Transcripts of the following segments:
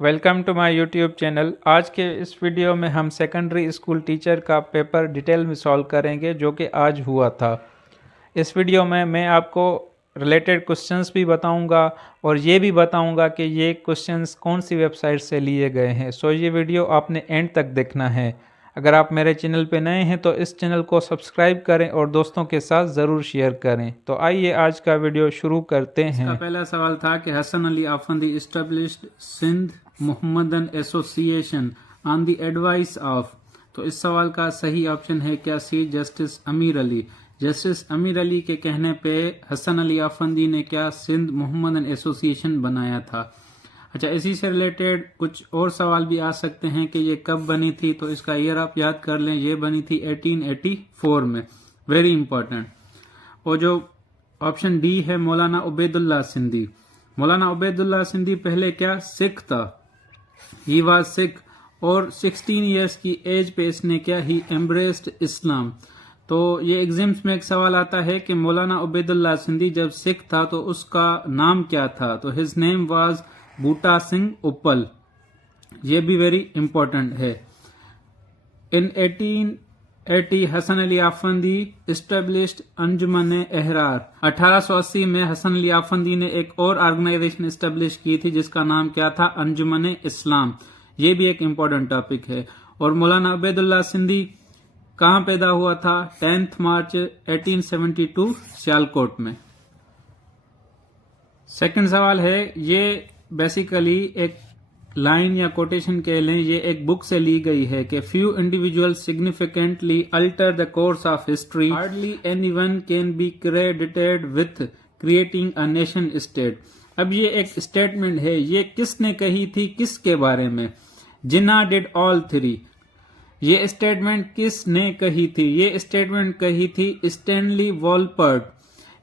Welcome to my YouTube channel. आज के इस वीडियो में हम सेकेंडरी स्कूल टीचर का पेपर डिटेल में सॉल्व करेंगे जो कि आज हुआ था। इस वीडियो में मैं आपको रिलेटेड क्वेश्चंस भी बताऊंगा और ये भी बताऊंगा कि ये क्वेश्चंस कौन सी वेबसाइट से लिए गए हैं। सो ये वीडियो आपने एंड तक देखना है। अगर आप मेरे चैनल पे नए हैं तो इस चैनल को सब्सक्राइब करें और दोस्तों के साथ ज़रूर शेयर करें। तो आइए आज का वीडियो शुरू करते हैं। इसका पहला सवाल था कि Hasan Ali Afandi established Sindh Mohammedan association on the advice of. तो इस सवाल का सही ऑप्शन है क्या सी, जस्टिस अमीर अली। जस्टिस अमीर अली के कहने पे हसन अली आफंदी ने क्या सिंध मोहम्मदन एसोसिएशन बनाया था। अच्छा, इसी से रिलेटेड कुछ और सवाल भी आ सकते हैं कि ये कब बनी थी, तो इसका ईयर आप याद कर लें। ये बनी थी 1884 में, वेरी इंपॉर्टेंट। और जो ऑप्शन डी है मौलाना उबैदुल्लाह सिंधी। मौलाना उबैदुल्लाह सिंधी पहले क्या सिख था, ही वाज सिख, और 16 इयर्स की एज पे इसने क्या ही एम्ब्रेस्ड इस्लाम। तो ये एग्जाम्स में एक सवाल आता है कि मौलाना उबैदुल्लाह सिंधी जब सिख था तो उसका नाम क्या था, तो हिज नेम वाज बूटा सिंह उपल। ये भी वेरी इंपॉर्टेंट है। इन 1880 हसन अली आफंदी एस्टेब्लिश्ड अंजुमन एहरार। 1880 में हसन अली आफंदी ने एक और ऑर्गेनाइजेशन एस्टेब्लिश की थी जिसका नाम क्या था, अंजुमन इस्लाम। ये भी एक इंपॉर्टेंट टॉपिक है। और मौलाना उबैदुल्लाह सिंधी कहाँ पैदा हुआ था, 10 मार्च 1872 सियालकोट में। सेकंड सवाल है, ये बेसिकली एक लाइन या कोटेशन कह लें, ये एक बुक से ली गई है कि few individual significantly alter the course of history, hardly anyone can be credited with creating a nation state. अब ये एक स्टेटमेंट है, ये किसने कही थी, किसके बारे में, जिन्ना डिड ऑल थ्री। ये स्टेटमेंट किसने कही थी, ये स्टेटमेंट कही थी स्टैनली वॉलपर्ट।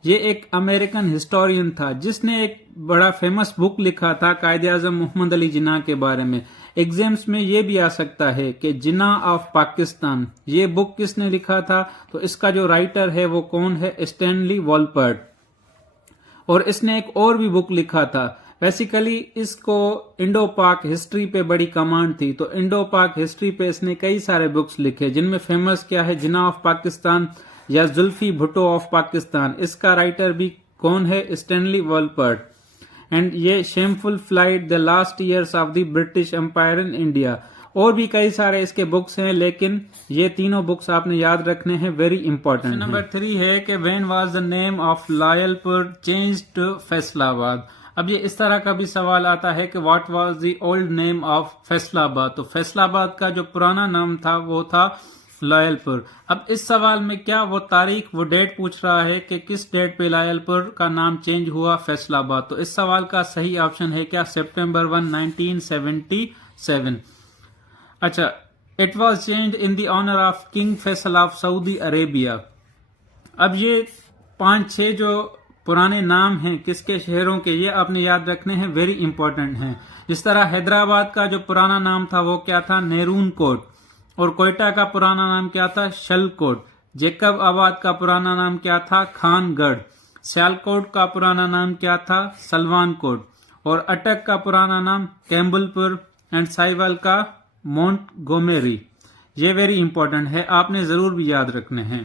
ये एक अमेरिकन हिस्टोरियन था जिसने एक बड़ा फेमस बुक लिखा था कायदे आजम मोहम्मद अली जिन्ना के बारे में। एग्जाम्स में ये भी आ सकता है कि जिन्ना ऑफ पाकिस्तान, ये बुक किसने लिखा था, तो इसका जो राइटर है वो कौन है, स्टैनली वॉलपर्ट। और इसने एक और भी बुक लिखा था। बेसिकली इसको इंडो पाक हिस्ट्री पे बड़ी कमांड थी, तो इंडो पाक हिस्ट्री पे इसने कई सारे बुक्स लिखे जिनमें फेमस क्या है, जिन्ना ऑफ पाकिस्तान या जुल्फी भुट्टो ऑफ पाकिस्तान। इसका राइटर भी कौन है, स्टैनली वॉलपर्ट। एंड ये shameful flight, the last years of the British Empire in India. और भी कई सारे इसके बुक्स हैं, लेकिन ये तीनों बुक्स आपने याद रखने हैं, वेरी इंपॉर्टेंट। नंबर 3 है कि when was the name of Lyallpur change to Faisalabad. अब ये इस तरह का भी सवाल आता है कि what was the old name of Faisalabad. तो फैसलाबाद का जो पुराना नाम था वो था लायलपुर। अब इस सवाल में क्या वो तारीख, वो डेट पूछ रहा है कि किस डेट पे लायलपुर का नाम चेंज हुआ फैसलाबाद। तो इस सवाल का सही ऑप्शन है क्या, सितंबर 1, 1977। अच्छा, it was changed in the honour of King Faisal of Saudi Arabia. अब ये 5-6 जो पुराने नाम हैं किसके शहरों के, ये आपने याद रखने हैं, वेरी इंपॉर्टेंट हैं। जिस तरह हैदराबाद का जो पुराना नाम था वो क्या था, नेरून कोट। और कोयटा का पुराना नाम क्या था, शलकोट। जेकब आबाद का पुराना नाम क्या था, खानगढ़। सियालकोट का पुराना नाम क्या था, सलवान कोट। और अटक का पुराना नाम कैम्बलपुर। एंड साइवल का मोंटगोमेरी। ये वेरी इंपॉर्टेंट है, आपने जरूर भी याद रखने हैं।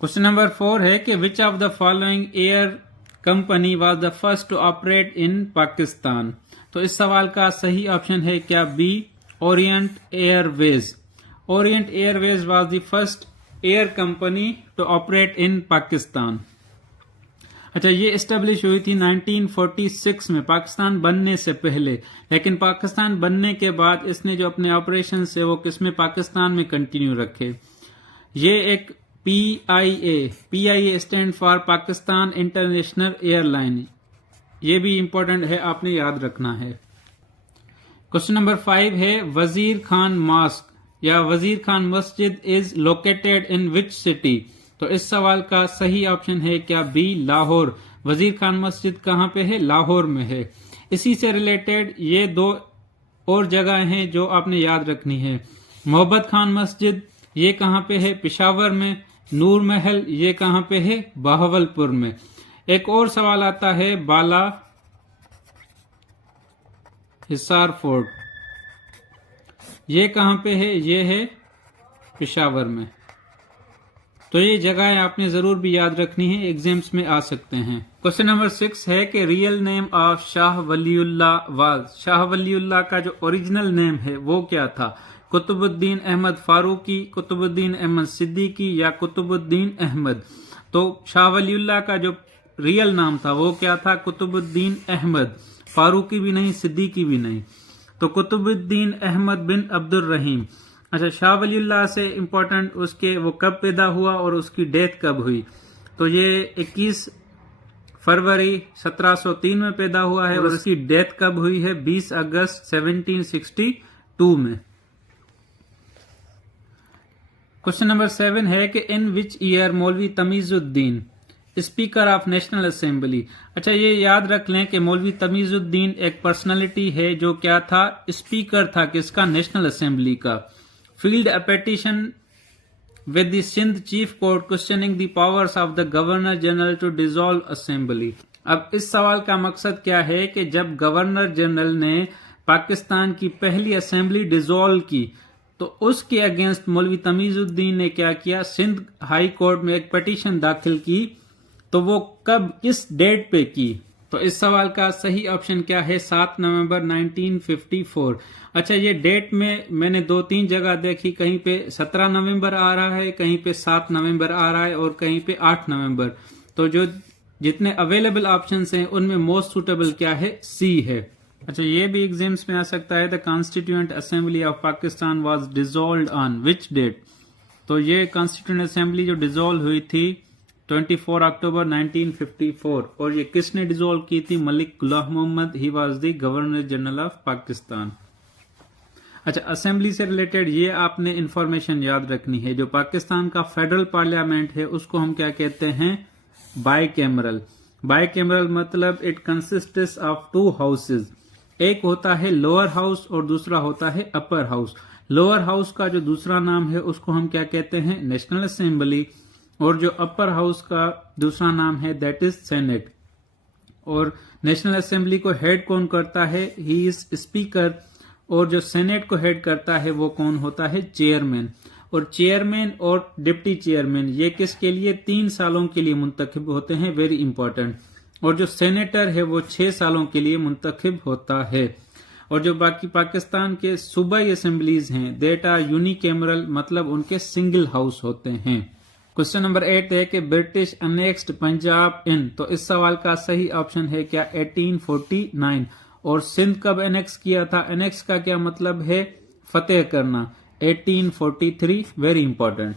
क्वेश्चन नंबर 4 है कि which of the following air company was the first to operate in Pakistan. तो इस सवाल का सही ऑप्शन है क्या, B, Orient Airways. Orient Airways was the first air company to operate in Pakistan. अच्छा, ये एस्टेब्लिश हुई थी 1946 में, पाकिस्तान बनने से पहले। लेकिन पाकिस्तान बनने के बाद इसने जो अपने ऑपरेशन है वो किसमें, पाकिस्तान में कंटिन्यू रखे। ये एक PIA stand for Pakistan international airline. ये भी इंपॉर्टेंट है, आपने याद रखना है। क्वेश्चन नंबर 5 है, वजीर खान मॉस्क या वजीर खान मस्जिद is located in which city. तो इस सवाल का सही ऑप्शन है क्या, बी, लाहौर। वजीर खान मस्जिद कहाँ पे है, लाहौर में है। इसी से रिलेटेड ये 2 और जगह हैं जो आपने याद रखनी है। मोहब्बत खान मस्जिद ये कहाँ पे है, पेशावर में। नूर महल ये कहाँ पे है, बहावलपुर में। एक और सवाल आता है बाला हिसार फोर्ट, ये कहाँ पे है? ये है पेशावर में। तो ये जगह आपने जरूर भी याद रखनी है, एग्जाम्स में आ सकते हैं। क्वेश्चन नंबर 6 है कि real name of Shah Waliullah was, Shah Waliullah का जो ओरिजिनल नेम है वो क्या था? कुतुबुद्दीन अहमद फारूकी, कुतुबुद्दीन अहमद सिद्दीकी या कुतुबुद्दीन अहमद? तो शाह वलीउल्लाह का जो रियल नाम था वो क्या था? कुतुबुद्दीन अहमद, फारूकी भी नहीं, सिद्दीकी भी नहीं। तो कुतुबुद्दीन अहमद बिन अब्दुल रहीम। अच्छा, शाह वलीउल्लाह से इंपॉर्टेंट उसके वो कब पैदा हुआ और उसकी डेथ कब हुई? तो ये 21 फरवरी 1703 में पैदा हुआ है और उसकी डेथ कब हुई है? 20 अगस्त 1762 में। क्वेश्चन नंबर 7 है कि इन विच ईयर मौलवी Tamizuddin speaker of national assembly. अच्छा, ये याद रख लें कि मौलवी तमीजुद्दीन एक पर्सनालिटी है जो क्या था? स्पीकर था किसका? नेशनल असेंबली का। Field a petition with the Sindh Chief Court questioning the powers of the Governor General to dissolve Assembly। अब इस सवाल का मकसद क्या है कि जब गवर्नर जनरल ने पाकिस्तान की पहली असेंबली डिसॉल्व की तो उसके अगेंस्ट मौलवी तमीजुद्दीन ने क्या किया? सिंध हाई कोर्ट में एक पिटीशन दाखिल की। तो वो कब, किस डेट पे की? तो इस सवाल का सही ऑप्शन क्या है? 7 नवंबर 1954। अच्छा, ये डेट में मैंने 2-3 जगह देखी, कहीं पे 17 नवंबर आ रहा है, कहीं पे 7 नवंबर आ रहा है और कहीं पे 8 नवंबर। तो जो जितने अवेलेबल ऑप्शंस हैं उनमें मोस्ट सुटेबल क्या है? सी है। अच्छा, ये भी एग्जाम्स में आ सकता है, the constituent assembly of Pakistan was dissolved on which date? तो ये कॉन्स्टिट्यूएंट असेंबली जो डिसॉल्व हुई थी 24 अक्टूबर 1954 और ये किसने डिसॉल्व की थी? Malik Ghulam Mohammad, he was the governor general of Pakistan. अच्छा, असेंबली से रिलेटेड ये आपने इंफॉर्मेशन याद रखनी है, जो पाकिस्तान का फेडरल पार्लियामेंट है उसको हम क्या कहते हैं? बाइकैमरल। बाइकैमरल मतलब इट कंसिस्ट्स ऑफ 2 हाउसेज, एक होता है लोअर हाउस और दूसरा होता है अपर हाउस। लोअर हाउस का जो दूसरा नाम है उसको हम क्या कहते हैं? National assembly. और जो अपर हाउस का दूसरा नाम है दैट इज सेनेट। और नेशनल असेंबली को हेड कौन करता है? He is speaker. और जो सेनेट को हेड करता है वो कौन होता है? चेयरमैन। और चेयरमैन और डिप्टी चेयरमैन ये किसके लिए? 3 सालों के लिए मुंतखब होते हैं, वेरी इंपॉर्टेंट। और जो सेनेटर है वो 6 सालों के लिए मुंतखब होता है। और जो बाकी पाकिस्तान के सूबाई असेंबलीज हैं दैट आर यूनिकैमरल, मतलब उनके सिंगल हाउस होते हैं। क्वेश्चन नंबर 8 है कि ब्रिटिश अनेक्स्ड पंजाब इन, तो इस सवाल का सही ऑप्शन है क्या? 1849। और सिंध कब एनेक्स किया था? एनेक्स का क्या मतलब है? फतेह करना। 1843, वेरी इंपॉर्टेंट।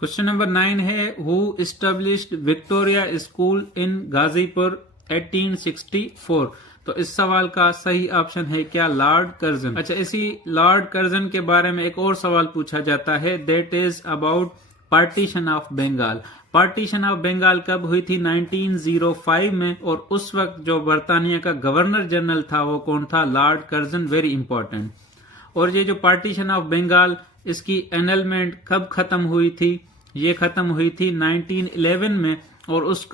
क्वेश्चन नंबर 9 है हु एस्टेब्लिश्ड विक्टोरिया स्कूल इन गाजीपुर 1864। तो इस सवाल का सही ऑप्शन है क्या? Lord Curzon. अच्छा, इसी लॉर्ड कर्जन के बारे में एक और सवाल पूछा जाता है, that is about partition of Bengal. Partition of Bengal कब हुई थी? 1905 में। और उस वक्त जो बर्तानिया का गवर्नर जनरल था वो कौन था? Lord Curzon, very important. और ये जो पार्टीशन ऑफ बंगाल, इसकी एनलमेंट कब खत्म हुई थी? ये खत्म हुई थी 1911 में। और उस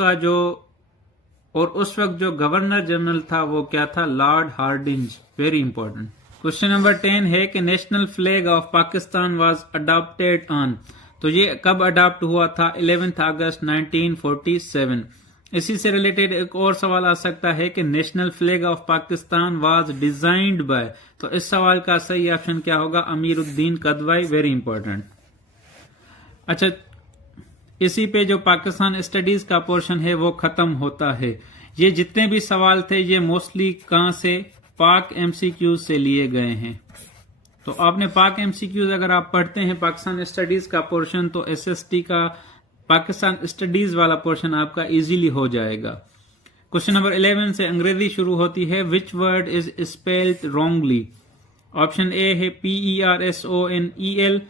वक्त जो गवर्नर जनरल था वो क्या था? Lord Hardinge, very important. Question number 10 है कि national flag of Pakistan was adopted on, तो ये कब अडॉप्ट हुआ था? 11 अगस्त 1947। इसी से रिलेटेड एक और सवाल आ सकता है कि national flag of Pakistan was designed by, तो इस सवाल का सही ऑप्शन क्या होगा? Amiruddin Kidwai, very important. अच्छा, इसी पे जो पाकिस्तान स्टडीज का पोर्शन है वो खत्म होता है। ये जितने भी सवाल थे ये मोस्टली कहां से? पाक एमसीक्यूज से लिए गए हैं। तो आपने पाक एमसीक्यूज अगर आप पढ़ते हैं पाकिस्तान स्टडीज का पोर्शन तो एसएसटी का पाकिस्तान स्टडीज वाला पोर्शन आपका इजीली हो जाएगा। क्वेश्चन नंबर 11 से अंग्रेजी शुरू होती है, which word is spelled wrongly? Option A है PERSONEL,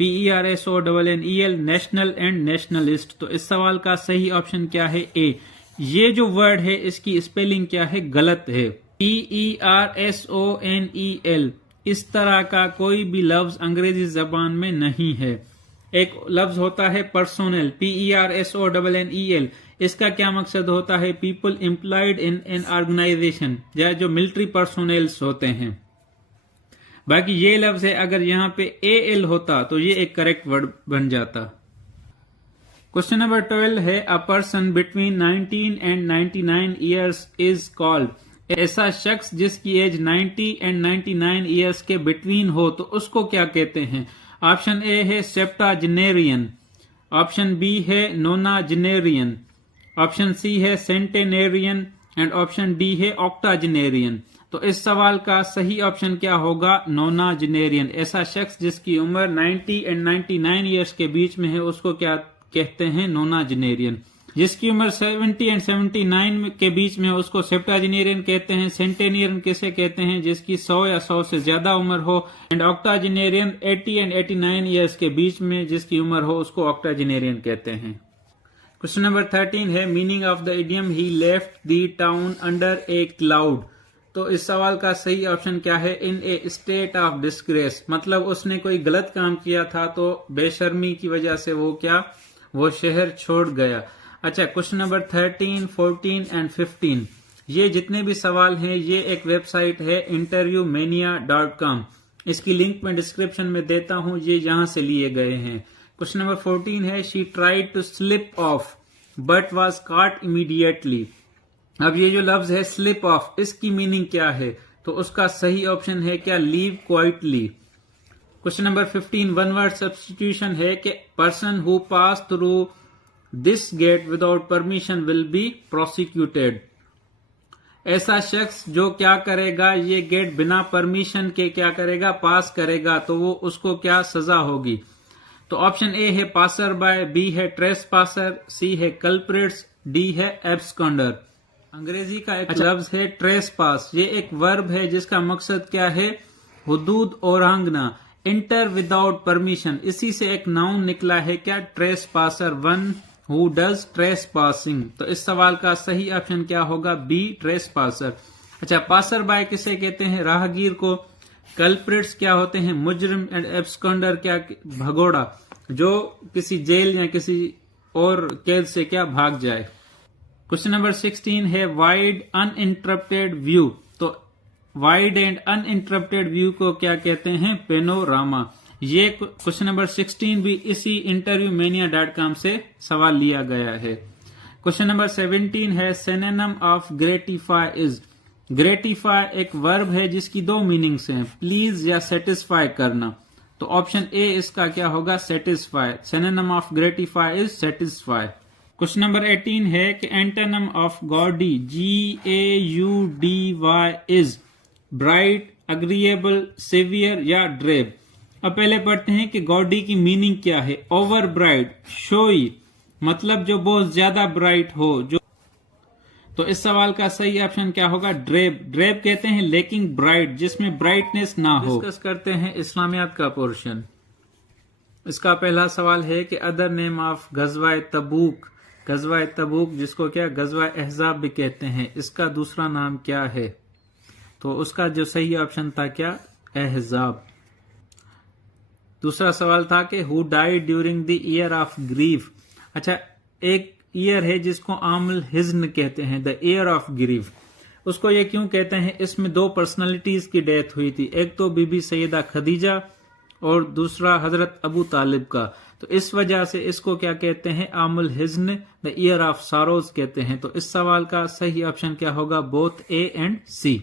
PERSONNEL, national and nationalist. तो इस सवाल का सही ऑप्शन क्या है? ए। ये जो वर्ड है इसकी स्पेलिंग क्या है? गलत है। PERSONEL इस तरह का कोई भी लफ्ज अंग्रेजी जबान में नहीं है। एक लफ्ज होता है पर्सोनल, PERSONNEL। इसका क्या मकसद होता है? People employed in an organisation, या जो मिलिट्री पर्सोनल्स होते हैं। बाकी ये लफ्ज है, अगर यहाँ पे AL होता तो ये एक करेक्ट वर्ड बन जाता। क्वेश्चन नंबर 12 है, a person between 19 and 99 years is called. ऐसा शख्स जिसकी एज 90 एंड 99 ईयर्स के बिटवीन हो तो उसको क्या कहते हैं? ऑप्शन ए है सेप्टाजेनेरियन, ऑप्शन बी है नोनाजेनेरियन, ऑप्शन सी है सेंटेनेरियन एंड ऑप्शन डी है ऑक्टाजेनेरियन। तो इस सवाल का सही ऑप्शन क्या होगा? नोनाजेनेरियन। ऐसा शख्स जिसकी उम्र 90 एंड 99 ईयर्स के बीच में है उसको क्या कहते हैं? नोनाजेनेरियन। जिसकी उम्र 70 एंड 79 के बीच में उसको सेप्टाजेनेरियन कहते हैं। सेंटेनियन किसे कहते हैं? जिसकी 100 या 100 से ज्यादा उम्र हो। एंड ऑक्टाजेनेरियन 80 एंड 89 ईयर्स के बीच में जिसकी उम्र हो उसको ऑक्टाजेनेरियन कहते हैं। क्वेश्चन नंबर 13 है, meaning of the idiom he left the town under A cloud. तो इस सवाल का सही ऑप्शन क्या है? इन ए स्टेट ऑफ डिस्ग्रेस। मतलब उसने कोई गलत काम किया था तो बेशर्मी की वजह से वो शहर छोड़ गया। अच्छा, क्वेश्चन नंबर 13, 14 एंड 15, ये जितने भी सवाल हैं ये एक वेबसाइट है interviewmania.com। इसकी लिंक मैं डिस्क्रिप्शन में देता हूं, ये यहां से लिए गए हैं। क्वेश्चन नंबर 14 है, she tried to slip off but was caught immediately. अब ये जो लफ्ज है स्लिप ऑफ, इसकी मीनिंग क्या है? तो उसका सही ऑप्शन है क्या? Leave quietly. Question number 15, one word substitution है कि person who pass through this gate without permission will be prosecuted. ऐसा शख्स जो क्या करेगा? ये गेट बिना परमिशन के क्या करेगा? पास करेगा, तो वो उसको क्या सजा होगी? तो ऑप्शन ए है पासर बाय, बी है ट्रेस पासर, सी है कल्प्रिट्स, डी है एब्सकॉन्डर। अंग्रेजी का एक लफ्ज है ट्रेस पास। ये एक वर्ब है जिसका मकसद क्या है? हुदूद ओरांगना, इंटर विदाउट परमिशन। इसी से एक नाउन निकला है क्या? Trespasser, one who does trespassing. तो इस सवाल का सही ऑप्शन क्या होगा? B trespasser. अच्छा, पासर बाय किसे कहते हैं? राहगीर को। कल्प्रिट्स क्या होते हैं? मुजरिम। एंड एब्सकॉन्डर क्या? भगोड़ा, जो किसी जेल या किसी और कैद से क्या भाग जाए। क्वेश्चन नंबर 16 है, वाइड अनइंटरप्टेड व्यू। तो वाइड एंड अनइंटरप्टेड व्यू को क्या कहते हैं? पेनोरामा। ये क्वेश्चन नंबर 16 भी इसी interviewmania.com से सवाल लिया गया है। क्वेश्चन नंबर 17 है, synonym of gratify is. Gratify एक वर्ब है जिसकी दो मीनिंग्स हैं, प्लीज या सेटिस्फाई करना। तो ऑप्शन ए इसका क्या होगा? Satisfy. Synonym of gratify is satisfy. Question number 18 है कि antonym of gaudy, GAUDY is bright, agreeable, severe या ड्रेब। अब पहले पढ़ते हैं कि गॉडी की मीनिंग क्या है। ओवर ब्राइट, शोई, मतलब जो बहुत ज्यादा ब्राइट हो। जो तो इस सवाल का सही ऑप्शन क्या होगा? ड्रेब। ड्रेब कहते हैं लेकिन ब्राइट, जिसमें ब्राइटनेस ना हो। डिस्कस करते हैं इस्लामियात का पोर्शन। इसका पहला सवाल है कि अदर नेम ऑफ गजवा तबूक। गजवा तबूक जिसको क्या गजवा अहजाब भी कहते हैं, इसका दूसरा नाम क्या है? तो उसका जो सही ऑप्शन था क्या? अहजाब। दूसरा सवाल था कि who died during the year of grief. अच्छा, एक ईयर है जिसको आमुल हिज्न कहते हैं, द ईयर ऑफ ग्रीफ। उसको ये क्यों कहते हैं? इसमें दो पर्सनालिटीज की डेथ हुई थी, एक तो बीबी सैयदा खदीजा और दूसरा हजरत अबू तालिब का। तो इस वजह से इसको क्या कहते हैं? आमुल हिज्न, द ईयर ऑफ सारोज कहते हैं। तो इस सवाल का सही ऑप्शन क्या होगा? Both A and C.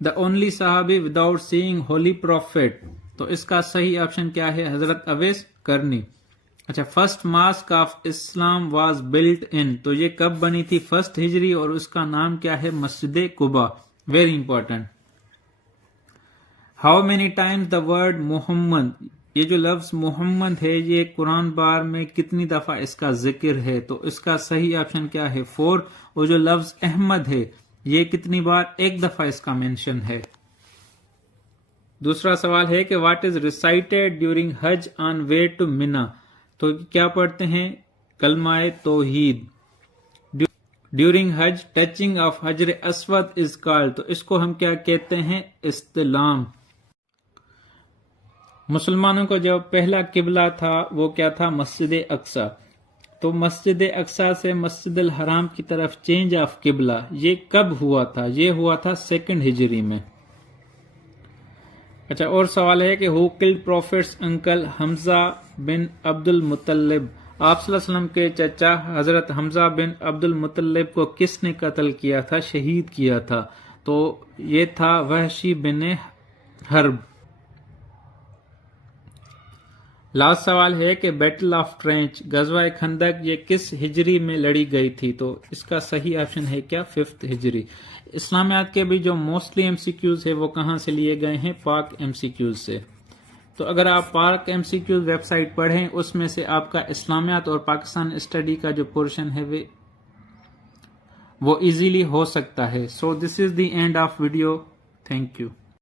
The only सहाबी विदाउट सीइंग होली प्रॉफिट। तो इसका सही ऑप्शन क्या है? हजरत अवैस करनी। अच्छा, first mask of Islam was built in. तो ये कब बनी थी? फर्स्ट हिजरी, और उसका नाम क्या है? मस्जिद कुबा। Very important. How many times the word Muhammad, ये जो लफ्ज मोहम्मद है ये कुरान बार में कितनी दफा इसका जिक्र है? तो इसका सही ऑप्शन क्या है? 4। और जो लफ्ज अहमद है ये कितनी बार? एक दफा इसका मेंशन है। दूसरा सवाल है कि व्हाट इज रिसाइटेड ड्यूरिंग हज ऑन वे टू मिना। तो क्या पढ़ते हैं? कलमाए तौहीद। ड्यूरिंग हज टचिंग ऑफ हजर अस्वद इज कॉल्ड। तो इसको हम क्या कहते हैं? इस्तिलाम। मुसलमानों का जो पहला किबला था वो क्या था? मस्जिद अक्सा। तो मस्जिद अक्सा से मस्जिद अल हराम की तरफ चेंज ऑफ किबला ये कब हुआ था? ये हुआ था 2nd हिजरी में। अच्छा, और सवाल है कि who killed prophet's uncle Hamza bin Abdul Muttalib? आप सल्लल्लाहु अलैहि वसल्लम के चचा हजरत हमजा बिन अब्दुल मुत्तलिब को किसने कत्ल किया था, शहीद किया था? तो ये था वहशी बिन हर्ब। लास्ट सवाल है कि बैटल ऑफ ट्रेंच गजवा खंदक ये किस हिजरी में लड़ी गई थी? तो इसका सही ऑप्शन है क्या? 5th हिजरी। इस्लामियात के भी जो मोस्टली एमसीक्यूज है वो कहाँ से लिए गए हैं? पाक एमसीक्यूज से। तो अगर आप पाक एमसीक्यूज वेबसाइट पढ़ें उसमें से आपका इस्लामियात और पाकिस्तान स्टडी का जो पोर्शन है वो इजीली हो सकता है। So this is the end of video. Thank you.